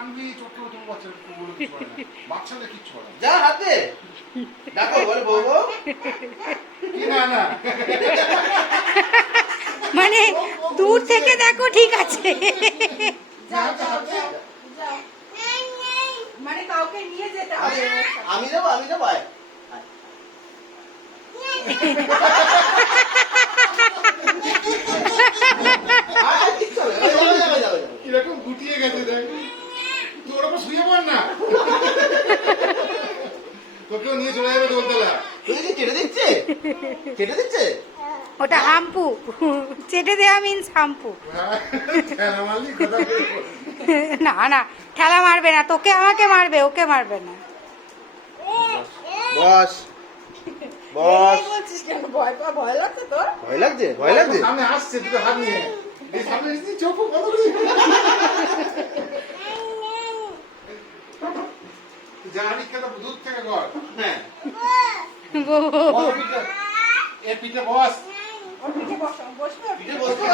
টানবি চোখে তোর বাচ্চার কোনো কিছু হয় না, বাচ্চাদের কিচ্ছু হয় না। যা হাতে ডাকো বল বউ কি না না মানে দূর থেকে দেখো ঠিক আছে। মানে কাউকে নিয়ে যেতে হবে। আমি যাবো আয় এরকম গুটিয়ে গেছে দেখ, তোর ওপর শুয়ে পড় না, তোকেও নিয়ে চলে যাবে দোলতলা। কেটে দিচ্ছে ওটা হাম্পু, চেটে দেওয়া মিন্স হাম্পু। খেলা মারলি কথা না না, ঠেলা মারবে না, তোকে আমাকে মারবে, ওকে মারবে না। বস বস বলছিস কেন? ভয় লাগছে তোর? ভয় লাগছে সামনে আসছে দুটো হাত নিয়ে, এই সামনে এসেছি চোখ কত করে যা বিখ্যাত দূর থেকে কর। হ্যাঁ বউ। এ পিঠে বস। ওর পিঠে বসবে? পিঠে বসবে